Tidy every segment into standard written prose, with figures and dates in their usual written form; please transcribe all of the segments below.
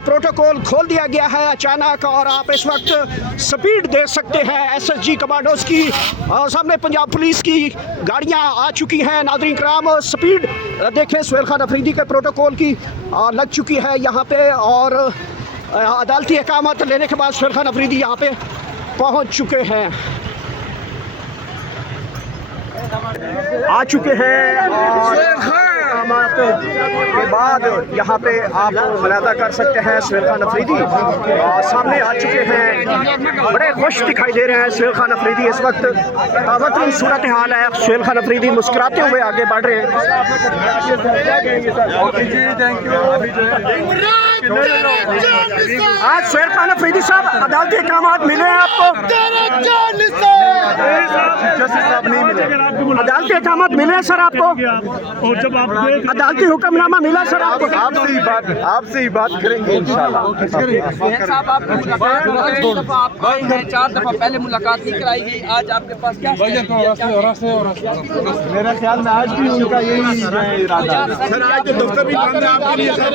Protocol खोल दिया गया है अचानक और आप इस वक्त स्पीड देख सकते हैं SSG कमांडोज की सामने पंजाब पुलिस की गाड़ियां आ चुकी हैं। नाज़रीन कराम स्पीड देखें सुहेल खान अफरीदी के प्रोटोकॉल की लग चुकी है यहाँ पे और अदालती अहकामात लेने के बाद सुहेल खान अफरीदी यहाँ पे पहुँच चुके हैं आ चुके हैं और के बाद यहाँ पे आप मुलादा कर सकते हैं सुहेल खान अफरीदी सामने आ चुके हैं। बड़े खुश दिखाई दे रहे हैं सुहेल खान अफरीदी इस वक्त। ताबतून सूरत हाल है। सुहेल खान अफरीदी मुस्कुराते हुए आगे बढ़ रहे हैं। आज सुहेल खान अफरीदी साहब अदालती अहकामात मिले हैं आपको? नहीं मिले। अदालती अहकामात मिले हैं सर आपको? और जब आप अदालती हुक्मनामा मिला सर आपको? आपसे ही बात करेंगे इंशाल्लाह। साहब आपकी मुलाकात आप गए हैं 4 दफा पहले मुलाकात नहीं कराई गई, आज आपके पास क्या मेरा ख्याल में आज भी उनका यही इरादा है। सर आज तो दफ्तर भी बंद है आपके लिए सर।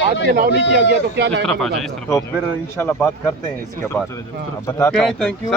आज के नाव नहीं किया गया तो क्या तो फिर इंशाल्लाह बात करते हैं इसके बाद बताता हूँ। थैंक यू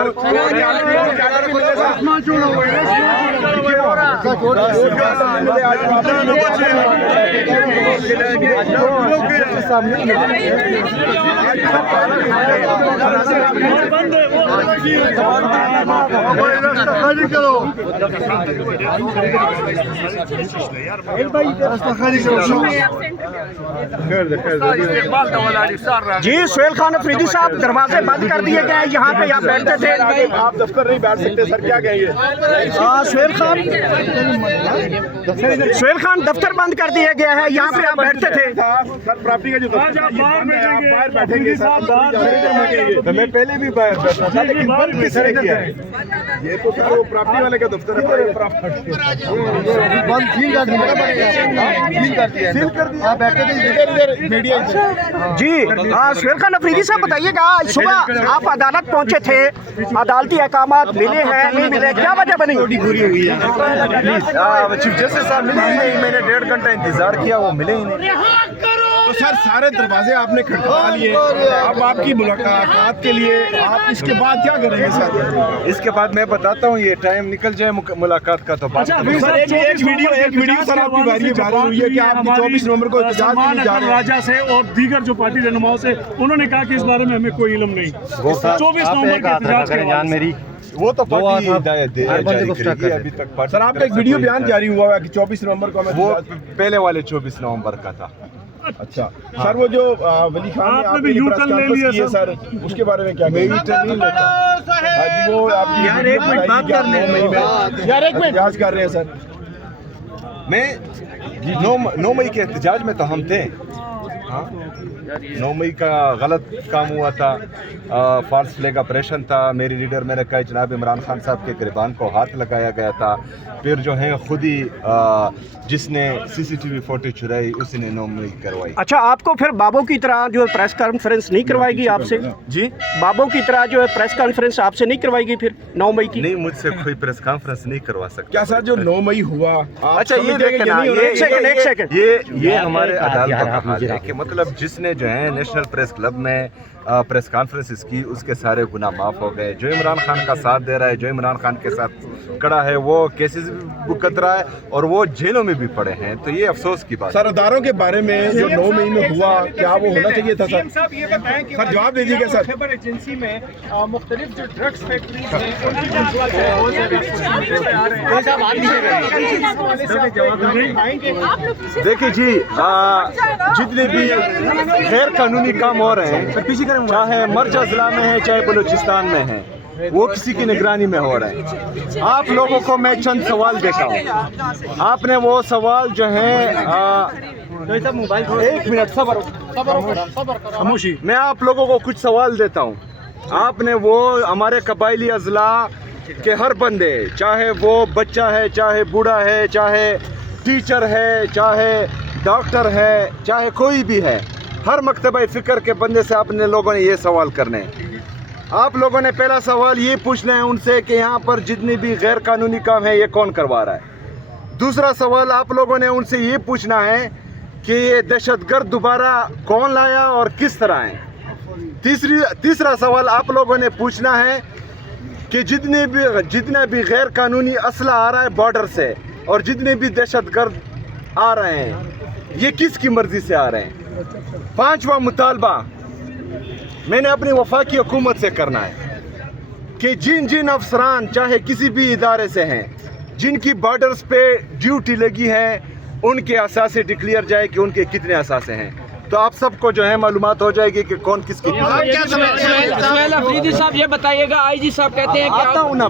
जी सुहेल खान अफरीदी साहब दरवाजे बंद कर दिए गए हैं यहाँ पे आप बैठते थे। आप दफ्तर नहीं बैठ सकते सर, क्या कहेंगे? सुहेल खान दफ्तर बंद कर दिया गया है यहाँ पे आप बैठते थे। सर प्रॉपर्टी का जो दफ्तर है आप बाहर बैठेंगे सर। तो मैं पहले भी बाहर बैठा था लेकिन बंद किसने किया है? ये तो सर वो प्रॉपर्टी वाले का दफ्तर है। बंद सील कर दिया। सील कर दिया। बैठे थे मीडिया। जी सुहेल खान अफरीदी साहब बताइएगा, आज सुबह आप अदालत पहुंचे थे, अदालती अहकामात मिले हैं नहीं मिले, क्या वजह बनी? चीफ जस्टिस साहब मिले ही नहीं। मैंने 1.5 घंटा इंतजार किया, वो मिले ही नहीं। तो सर सारे दरवाजे आपने खटखटा लिए, अब आपकी मुलाकात के लिए आप इसके बाद क्या करेंगे सर? इसके बाद मैं बताता हूँ, ये टाइम निकल जाए मुलाकात का तो बात। सर एक वीडियो सर आपकी बारी में वायरल हुई है कि आप 24 नवंबर को एहतजाज के लिए जा रहे हैं। राजा से और दीगर जो पार्टी रहनुमाओं से उन्होंने कहा कि इस बारे में हमें कोई इल्म नहीं। 24 नवंबर के एहतजाज के जान मेरी वो तो पार्टी हिदायत दे जारी अभी तक। सर आपका एक वीडियो बयान जारी हुआ है कि 24 नवंबर को हमें, वो पहले वाले 24 नवंबर का था। अच्छा सर वो जो वली खान ने आपने यू टर्न ले लिया सर, उसके बारे में क्या? मैं यू टर्न नहीं लेता जी, वो आपकी यार एक मिनट बात करने दो यार, एक मिनट एहतजाज कर रहे हैं सर। मैं 9 मई के एहतजाज में तो हम थे। हाँ 9 मई का गलत काम हुआ था, फॉल्स फ्लैग ऑपरेशन था। मेरी लीडर मैंने कहा जनाब इमरान खान साहब के गिरबान को हाथ लगाया गया था। फिर जो है खुद ही जिसने CCTV फुटेज चुराई उसी ने 9 मई करवाई। अच्छा आपको फिर बाबू की तरह जो है प्रेस कॉन्फ्रेंस नहीं करवाएगी आपसे? जी बाबू की तरह जो है प्रेस कॉन्फ्रेंस आपसे नहीं करवाएगी फिर 9 मई की? नहीं, मुझसे कोई प्रेस कॉन्फ्रेंस नहीं करवा सकता। क्या सर जो 9 मई हुआ? अच्छा ये देखें ना, एक सेकंड ये हमारे अदालत का हाल है कि मतलब जिसने जो है नेशनल प्रेस क्लब में प्रेस कॉन्फ्रेंस की उसके सारे गुनाह माफ़ हो गए। जो इमरान खान का साथ दे रहा है, जो इमरान खान के साथ खड़ा है, वो केसेस भी भुगत रहा है और वो जेलों में भी पड़े हैं। तो ये अफसोस की बात। सर अदारों के बारे में जो 9 मई में हुआ, क्या वो होना चाहिए था सर? सर जवाब दे दीजिएगा सर। खबर एजेंसी में मुख्तलिफ जो ड्रग्स फैक्ट्रीज हैं देखिए जी, जितने भी गैर कानूनी काम हो रहे हैं, चाहे मरजा जिला में है चाहे बलूचिस्तान में है, वो किसी की निगरानी में हो रहे हैं। आप लोगों को मैं चंद सवाल देता हूँ। आपने वो सवाल जो है एक मिनट सबर खामोशी, मैं आप लोगों को कुछ सवाल देता हूँ। आपने वो हमारे कबायली अजला के हर बंदे, चाहे वो बच्चा है, चाहे बूढ़ा है, चाहे टीचर है, चाहे डॉक्टर है, चाहे कोई भी है, हर मकतबा फ़िक्र के बंदे से आपने लोगों ने ये सवाल करने हैं। आप लोगों ने पहला सवाल ये पूछना है उनसे कि यहाँ पर जितने भी गैर कानूनी काम है ये कौन करवा रहा है। दूसरा सवाल आप लोगों ने उनसे ये पूछना है कि ये दहशतगर्द दोबारा कौन लाया और किस तरह है। तीसरा सवाल आप लोगों ने पूछना है कि जितने भी गैर कानूनी असला आ रहा है बॉर्डर से और जितने भी दहशतगर्द आ रहे हैं ये किसकी मर्जी से आ रहे हैं। पांचवा मुतालबा मैंने अपनी वफाकी हुकूमत से करना है कि जिन अफसरान चाहे किसी भी इदारे से हैं जिनकी बॉर्डर्स पे ड्यूटी लगी है उनके असासे डिक्लेयर जाए कि उनके कितने असासे हैं, तो आप सबको जो है मालूमात हो जाएगी कि कौन किसकी। सुहेल अफरीदी साहब ये बताइएगा, आईजी साहब कहते हैं कि आता हूं ना।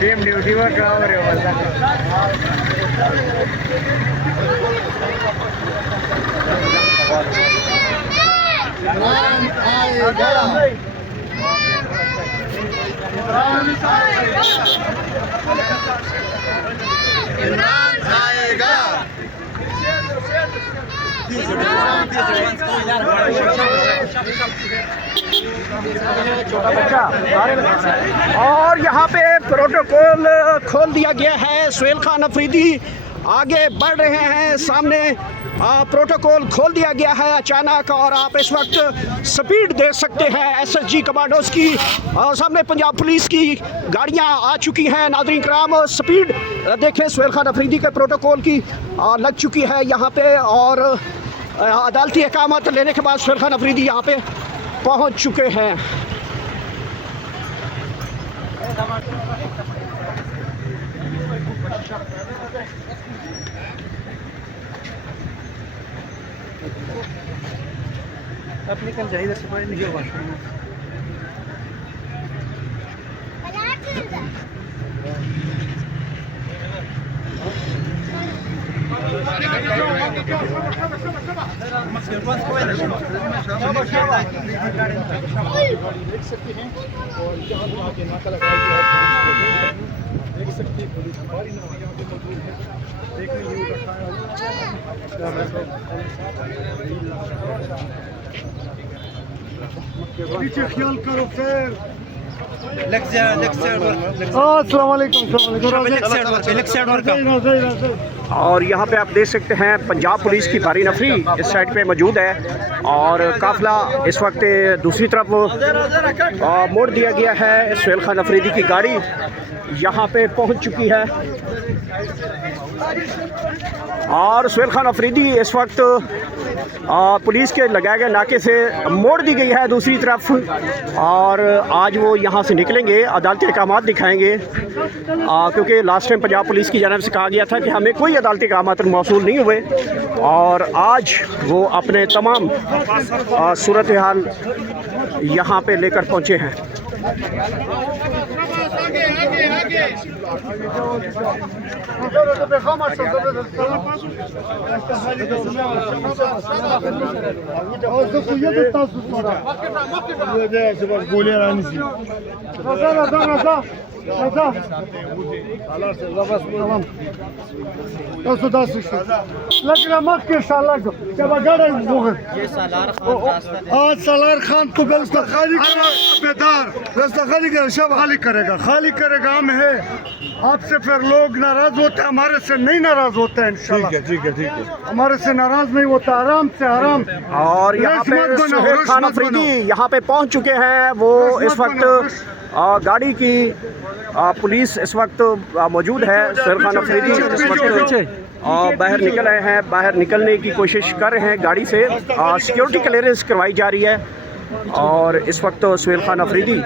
टीम ड्यूटी पर काम रे वाला इमरान आएगा। और यहाँ पे प्रोटोकॉल खोल दिया गया है। सुहेल खान अफरीदी आगे बढ़ रहे हैं, सामने प्रोटोकॉल खोल दिया गया है अचानक और आप इस वक्त स्पीड देख सकते हैं एसएसजी कमांडोज की। सामने पंजाब पुलिस की गाड़ियां आ चुकी हैं। नाज़रीन कराम स्पीड देखें, सुहेल खान अफरीदी के प्रोटोकॉल की लग चुकी है यहाँ पे और अदालती अहकामात लेने के बाद सुहेल खान अफरीदी यहाँ पे पहुँच चुके हैं। अपनी कल जाहिर से पहले नहीं होगा। देख सकते हैं और यहाँ पर आगे नाका लगाया देख सकते हैं पुलिस हमारी यहाँ पे मौजूद है। देखने पीछे ख्याल करो फिर। और यहाँ पे आप देख सकते हैं पंजाब पुलिस की भारी नफरी इस साइड पे मौजूद है और काफिला इस वक्त दूसरी तरफ मोड़ दिया गया है। सुहेल खान अफरीदी की गाड़ी यहाँ पे पहुँच चुकी है और सुहेल खान अफरीदी इस वक्त पुलिस के लगाए गए नाके से मोड़ दी गई है दूसरी तरफ और आज वो यहाँ से निकलेंगे, अदालती अहकामात दिखाएंगे क्योंकि लास्ट टाइम पंजाब पुलिस की जानब से कहा गया था कि हमें कोई अदालती अहकामात मौसूल नहीं हुए और आज वो अपने तमाम सूरत हाल यहाँ पे लेकर पहुँचे हैं। सालार खान को खाली करेगा हम है आपसे, फिर लोग नाराज होते हैं, हमारे से नहीं नाराज होते हैं इंशाल्लाह। ठीक है हमारे से नाराज नहीं होता, आराम से आराम। और यहाँ पे सुहेल खान अफरीदी यहाँ पे पहुँच चुके हैं। वो इस वक्त गाड़ी की पुलिस इस वक्त मौजूद है। सुहेल खान अफरीदी इस वक्त बाहर निकल आए हैं, बाहर निकलने की कोशिश कर रहे हैं गाड़ी से। सिक्योरिटी क्लियरेंस करवाई जा रही है और इस वक्त सुहेल खान अफरीदी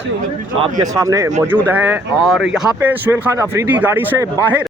आपके सामने मौजूद हैं और यहाँ पे सुहेल खान अफरीदी गाड़ी से बाहर